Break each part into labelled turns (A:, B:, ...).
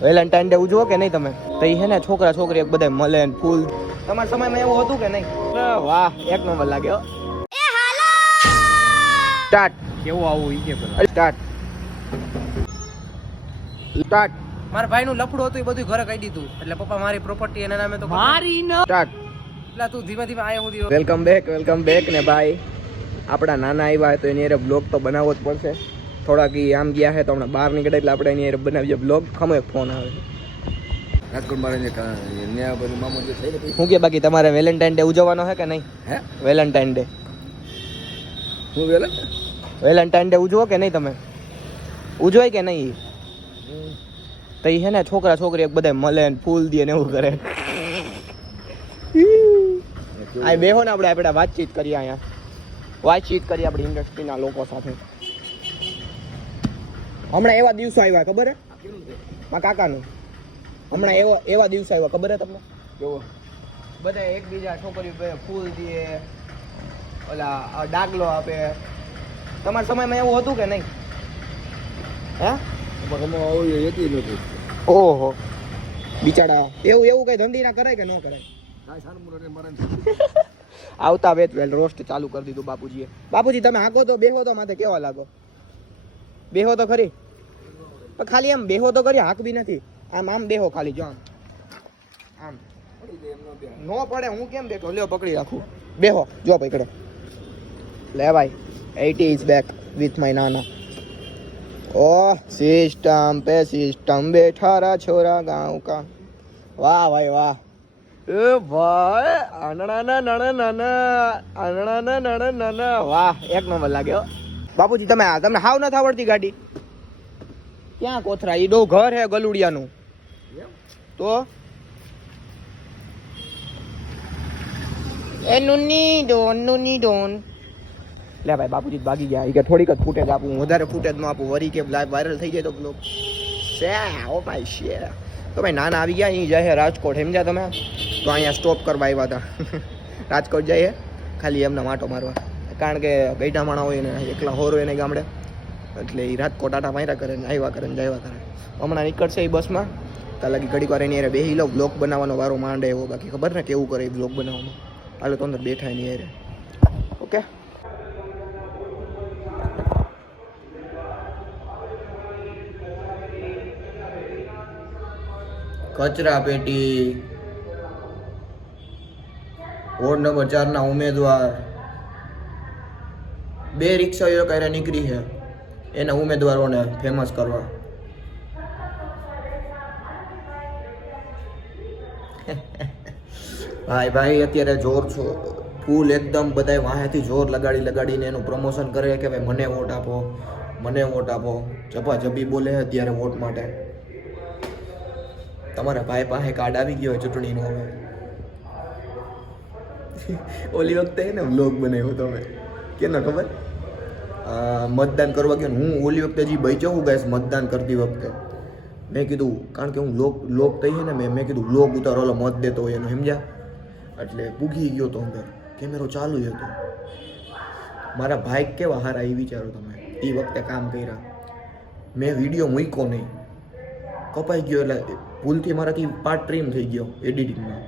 A: Valentine day ઉજવો કે નહીં તમે? તો હે ને છોકરા છોકરી એક બધા મળે ને ફૂલ. તમારા સમયમાં એવું હતું કે નહીં? વાહ એક નંબર લાગે હો. સ્ટાર્ટ
B: કેવું આવું ઈ કે પેલા?
A: સ્ટાર્ટ સ્ટાર્ટ
B: મારા ભાઈનું લફડું હતું એ બધું ઘરે કહી દીધું. એટલે પપ્પા મારી પ્રોપર્ટી એના નામે તો
C: મારી ન
A: સ્ટાર્ટ
B: એટલે તું ધીમે ધીમે આયો સુધી
A: વેલકમ બેક વેલકમ બેક ને ભાઈ. આપણા નાના આવ્યા હોય તો એની અરે બ્લોગ તો બનાવવો જ પડશે. થોડાક ઈ આમ ગયા છે તો હમણાં બહાર નીકળે એટલે આપણે એની બનાવીએ બ્લોગ ખમો એક ફોન આવે છે. શું કે બાકી તમારે વેલેન્ટાઇન ડે ઉજવવાનો છે કે નહીં?
D: હે?
A: વેલેન્ટાઇન ડે
D: હું વેલા?
A: વેલેન્ટાઇન ડે ઉજવો કે નહીં તમે? ઉજવાય કે નહીં? તો એ છે ને છોકરા છોકરી એક બધા મળે ને ફૂલ દે ને એવું કરે. આ બેહો ને આપણે આપણે વાતચીત કરીએ અહીંયા. વાતચીત કરીએ આપણી ઇન્ડસ્ટ્રીના લોકો સાથે. હમણાં એવા દિવસો આવ્યા ખબર હે? મા કાકાનું. હમણાં એવો એવા દિવસો આવ્યા ખબર હે તમને?
D: કેવો?
A: બધા એકબીજા છોકરીઓ ફૂલ દે ઓલા ડાગલો આપે. તમારા સમયમાં એવું હતું કે નહીં? હે? ઓહો. બિચારા એવું એવું કઈ ધંધી ના કરાય કે ન કરાય? આવતા વેત વેલ રોસ્ટ ચાલુ કરી દીધું બાપુજીએ. બાપુજી તમે હાકો તો બેહો તો માથે કેવા લાગો? બેહો તો ખરી. પણ ખાલી આમ બેહો તો કરી હાક બી નથી. આમ આમ બેહો ખાલી, જો આમ. આમ. નો પડે, હું કેમ બેઠો? લ્યો, પકડી રાખું. બેહો, જો પકડો લે ભાઈ AT is back with my નાના ઓ સિસ્ટમ પે સિસ્ટમ બેઠા રા છોરા ગાઉં કા. વાહ ભાઈ, વાહ. એ ભાઈ, આંગણાના નણે નાના આંગણાના નણે નાના વાહ, એક નંબર લાગ્યો બાપુજી, તમે તમને હાવ નથી આવડતી ગાડી? ક્યાં કોથરા? ઈ ઘર હે ગલુડિયાનું. તો? એ નુની ડોન નુની ડોન. લે ભાઈ, બાપુજી ભાગી ગયા. કે થોડીક જ ફૂટેજ આપું વધારે ફૂટેજ ન આપું. વરી કે લાઈવ વાયરલ થઈ જાય તો બ્લોગ શે ઓ ભાઈ શે તો ભાઈ, નાના આવી ગયા અહીં જાય રાજકોટ. સમજ્યા તમે? તો અહીંયા સ્ટોપ કરવા આવ્યા હતા. રાજકોટ જઈએ ખાલી એમને માટો મારવા. કારણ કે ગઈઢા માણા હોય ને એકલા હોર હોય ને ગામડે. એટલે એ રાજકોટ આટા માર્યા કરે ને આવ્યા કરે ને જાવ્યા કરે. હમણાં નીકળશે એ બસમાં. ત્યાં લગી ઘડીક વાર એની હારે બેહી લો બ્લોક બનાવવાનો વારો માંડે એવો. બાકી ખબર ને કેવું કરે એ બ્લોક બનાવવામાં. હાલો તો અંદર બેઠા એની હારે. ઓકે? કચરા પેટી. વોર્ડ નંબર ચારના ઉમેદવાર. બે રિક્ષાઓ કાંઈ નીકળી છે. એના ઉમેદવારોને ફેમસ કરવા. ભાઈ ભાઈ, અત્યારે જોર છો. ફૂલ એકદમ બધાય વાહેથી જોર લગાડી લગાડીને એનું પ્રમોશન કરે કે ભાઈ, મને વોટ આપો, મને વોટ આપો. જપા જબી બોલે અત્યારે વોટ માટે. તમારા ભાઈ પાસે કાર્ડ આવી ગયો હોય ચૂંટણીનો હવે. ઓલી વખતે હે ને વ્લોગ બનાવ્યો તમે કેનો ખબર? મતદાન કરવા ગયો હું ઓલી વખતે જે બચ્યો હું ગાઈશ મતદાન કરતી વખતે, મેં કીધું, કારણ કે હું લોક લોક થઈ ને મેં મેં કીધું, લોક ઉતારો, ઓલો મત દેતો હોય એનો, સમજ્યા? એટલે પૂગી ગયો તો અંદર. કેમેરો ચાલુ જ હતો. મારા ભાઈ કેવા હારા એ વિચારો તમે. એ વખતે કામ કર્યા. મેં વીડિયો મૂક્યો નહીં. કપાઈ ગયો એટલે ભૂલથી મારાથી પાર્ટ ટ્રીમ થઈ ગયો એડિટિંગમાં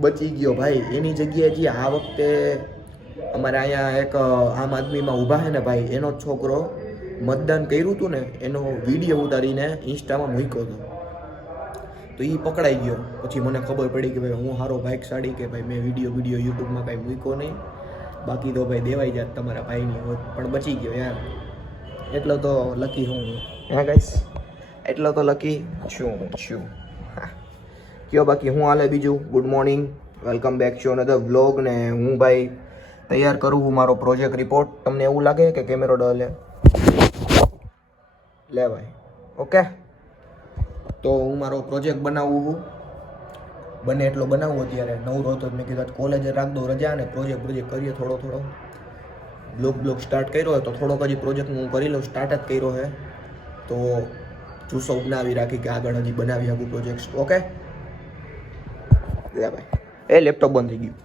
A: બચી ગયો ભાઈ. એની જગ્યાએ જે આ વખતે અમારે અહીંયા એક આમ આદમીમાં ઊભા છે ને ભાઈ, એનો છોકરો મતદાન કર્યું હતું ને, એનો વીડિયો ઉતારીને ઇન્સ્ટામાં મૂક્યો હતો. તો એ પકડાઈ ગયો. પછી મને ખબર પડી કે ભાઈ, હું હારો બાઇક સાડી કે ભાઈ, મેં વીડિયો વીડિયો યુટ્યુબમાં કાંઈ મૂક્યો નહીં. બાકી તો ભાઈ દેવાઈ જાત તમારા ભાઈની હોત, પણ બચી ગયો યાર. એટલો તો લકી હું. હા ગાઈસ એટલો તો લકી છું છું. કયો બાકી? હું હાલે બીજું? Good morning welcome back to another vlog ને હું ભાઈ તૈયાર કરું હું મારો પ્રોજેક્ટ રિપોર્ટ તમને એવું લાગે કે કેમેરો ડલે લે? ભાઈ. ઓકે તો હું મારો પ્રોજેક્ટ બનાવું છું. બને એટલો બનાવું અત્યારે. નવરો તો મેં કીધું કોલેજે રાખ દો રજા અને પ્રોજેક્ટ પ્રોજેક્ટ કરીએ થોડો થોડો. બ્લોગ બ્લોગ સ્ટાર્ટ કર્યો હોય તો થોડોક હજી પ્રોજેક્ટ હું કરી લઉં. સ્ટાર્ટ જ કર્યો છે તો જુસ્સો બનાવી રાખી કે આગળ હજી બનાવી શકું પ્રોજેક્ટ ઓકે લે ભાઈ. એ લેપટોપ બંધ થઈ ગયું.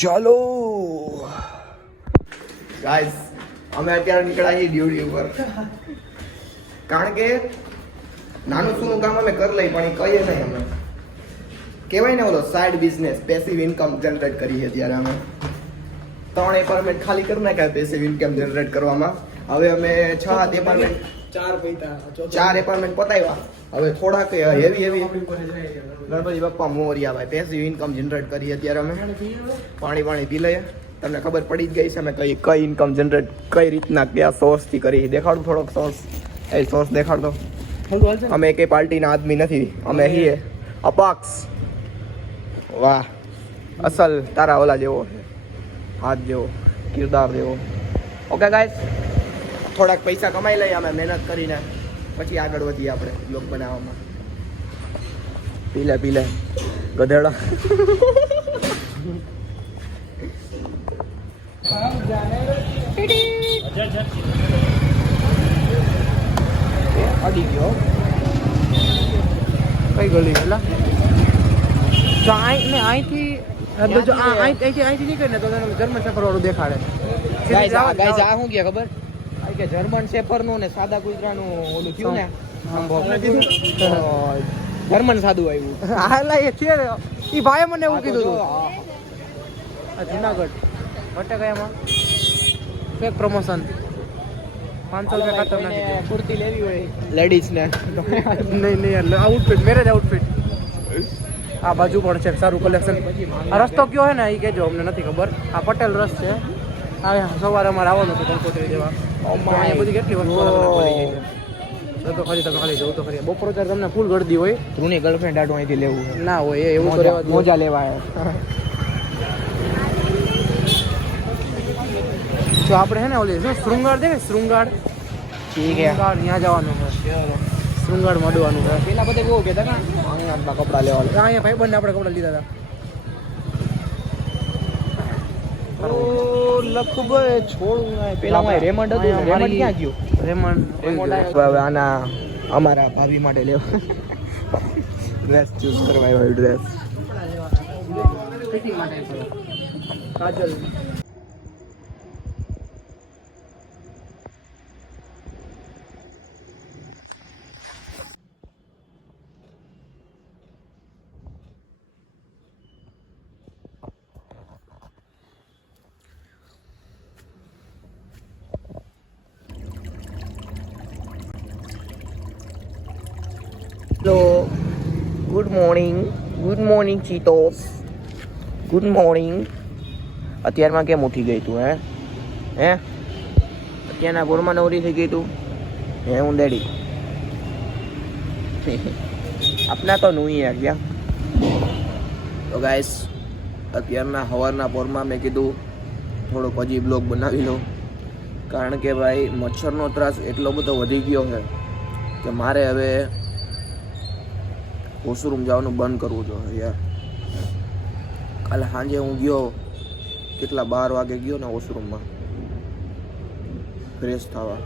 A: ચાલો. ગાઈસ અમે અત્યારે નીકળ્યા છીએ ડ્યુટી ઉપર. કારણ કે નાનું સૂનું કામ અમે કરી લઈ પણ એ કહીએ નહીં અમે. કહેવાય ને ઓલો side business passive income generate કરીએ ત્યારે અમે. ત્રણ એપાર્ટમેન્ટ ખાલી કરી નાખ્યા પેસિવ ઇન્કમ જનરેટ કરવામાં. હવે અમે છ સાત એપાર્ટમેન્ટ
B: ચાર પૈતા
A: ચાર એપાર્ટમેન્ટ પતાવ્યા. હવે થોડાક હેવી હેવી ગણપતિ બાપ્પા મોરિયા ભાઈ. પેસિવ ઇન્કમ જનરેટ કરીએ અત્યારે અમે. પાણી પાણી પી લઈએ. તમને ખબર પડી જ ગઈ છે અમે કઈ કઈ ઇન્કમ જનરેટ કઈ રીતના કયા સોર્સથી કરી દેખાડું થોડોક સોર્સ એ સોર્સ દેખાડતો અમે કઈ પાર્ટીના આદમી નથી. અમે છીએ અપાક્ષ. વાહ. અસલ તારા ઓલા જેવો હાથ જેવો. કિરદાર જેવો. ઓકે ગાઈસ થોડાક પૈસા કમાઈ લઈએ અમે મહેનત કરીને. પછી આગળ વધીએ આપણે બ્લોગ બનાવવામાં. પીલે પીલે. ગધેડા. એ અડી ગયો.
B: કઈ ગલી ને અહીંથી અહીંથી અહીંથી નીકળે ને તો જર્મન સફર વાળું દેખાડે.
A: ગાઈસ આ ખબર? કે જર્મન શેફરનું ને સાદા કૂતરાનું ઓલું થયું ને જર્મન સાદું આવ્યું.
B: હાલા એ છે એ ભાઈ મને એવું કીધું
A: જુનાગઢ
B: હતું આ જુનાગઢ વટે ફેક પ્રમોશન પાંચસો રૂપિયા ખાતર નાખી
A: કુર્તી લેવી હોય. લેડીઝ ને
B: નહીં નહીં આઉટફિટ મેરેજ આઉટફિટ આ બાજુ પણ છે સારું કલેક્શન આ રસ્તો કયો છે ને એ કહેજો અમને નથી ખબર. આ પટેલ રસ છે. આ સવારે અમારે આવવાનું હતું કંકોત્રી જેવા અહીંયા બધી કેટલી વસ્તુ અલગ અલગ જાય તો ખરી તમે ખાલી જવું તો ખરી. બપોર ત્યારે તમને ફૂલ ગળદી હોય.
A: ધ્રુની ગર્લફ્રેન્ડ આટો અહીંથી લેવું
B: ના હોય એ એવું તો રહેવા
A: મોજા
B: દો
A: લેવા
B: જો આપણે છે ને ઓલી શું શૃંગાર છે ને શૃંગાર?
A: ઠીક હે
B: ત્યાં જવાનું છે. શૃંગાર મળવાનું છે.
A: પેલા બધે બહુ કહેતા ને અહીંયા કપડા લેવા
B: અહીંયા ભાઈ બંને આપણે કપડા લીધા હતા.
A: ઓ છોડું ના પેલા માં રેમન્ડ હતું ને, ક્યાં ગયું?
B: રેમન્ડ
A: હવે આના અમારા ભાભી માટે લેવા. ડ્રેસ ચૂઝ કરવા આવ્યો dress.
B: Kajal
A: hello good morning good morning Cheetos good morning અત્યારમાં કેમ ઉઠી ગઈ તું, હે? હે? અત્યારના ભોરમાં નવરી થઈ ગઈ તું? હે, હું ડેડી? આપના તો નું યાર ક્યાં તો ગાઈસ અત્યારના સવારના પોરમાં મેં કીધું, થોડોક હજી બ્લોગ બનાવી લો કારણ કે ભાઈ, મચ્છરનો ત્રાસ એટલો બધો વધી ગયો છે કે મારે હવે વોશરૂમ જવાનું બંધ કરવું જોઈએ યાર. કાલે સાંજે હું ગયો, કેટલા બાર વાગે ગયો ને વોશરૂમમાં ફ્રેશ થવા.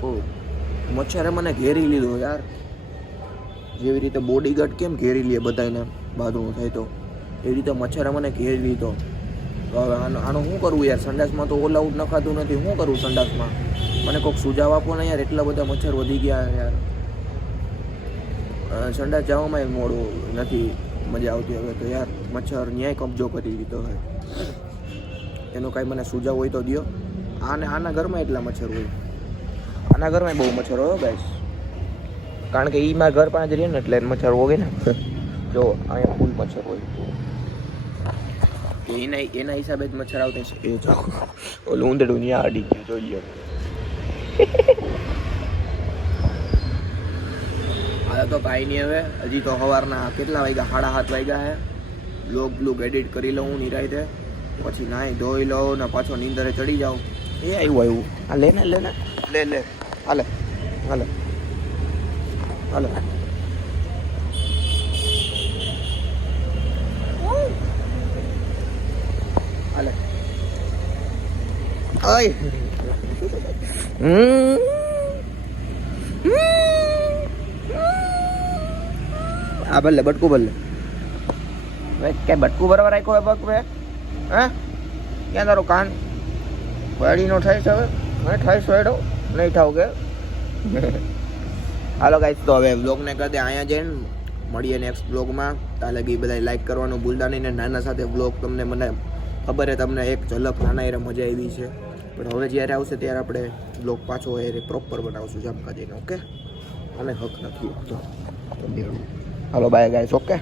A: તો મચ્છરે મને ઘેરી લીધો યાર. જેવી રીતે બોડીગાર્ડ કેમ ઘેરી લે બધાને બાથરૂમ થાય તો. એવી રીતે મચ્છરે મને ઘેરી લીધો. હવે આનો આનું શું કરવું યાર? સંડાસમાં તો ઓલ આઉટ નખાતું નથી. શું કરવું સંડાસમાં? મને કોઈક સુજાવ આપો ને યાર, એટલા બધા મચ્છર વધી ગયા યાર. અ, સંડાસ જવામાં મોડું નથી મજા આવતી હવે તો યાર મચ્છર ન્યાય કબજો કરી દીધો હોય એનો કાંઈ મને સુજાવ હોય તો દ્યો. આને આના ઘરમાં એટલા મચ્છર હોય. આના ઘરમાં બહુ મચ્છર હોય ગાઈસ કારણ કે એ મારા ઘર પાસે જ રહે ને એટલે મચ્છર હોય ને. જો અહીંયા ફૂલ મચ્છર હોય. એના એના હિસાબે જ મચ્છર આવતા છે એ જો ઓલું ઊંધડું ત્યાં અડી ગયું જોઈ લ્યો હાલ તો કાંઈ નહીં હવે. હજી તો સવારના કેટલા વાગ્યા? સાડા સાત વાગ્યા છે બ્લોગ બ્લોગ એડિટ કરી લઉં નિરાયતે. પછી નાહી ધોઈ લઉં ને પાછો નીંદરે ચડી જાઉં. એ આવ્યું આવ્યું. આ લે ને લે ને. લે લે. હાલે. હાલે. હાલે. હાલે. ઓય. હમ. આ ભલે બટકું ભલે હવે કે બટકું બરાબર રાખ્યો હોય પગ હે? ક્યાં તારો કાન? વાડીનો થાય છે હવે? હવે થાય છે એડો નહીં થાવ કે? હાલો ગાઈસ તો હવે વ્લોગને દે અહીંયા જઈને. મળીએ નેક્સ્ટ વ્લોગમાં. તાલે બી બધા લાઈક કરવાનું ભૂલતા નહીં ને નાના સાથે વ્લોગ તમને મને ખબર છે તમને એક ઝલક નાના એરે મજા આવી છે. પણ હવે જ્યારે આવશે ત્યારે આપણે વ્લોગ પાછો એ પ્રોપર બનાવશું જામકા જઈને ઓકે અને હક નથી આપતો હાલો બાય ગાઈસ ઓકે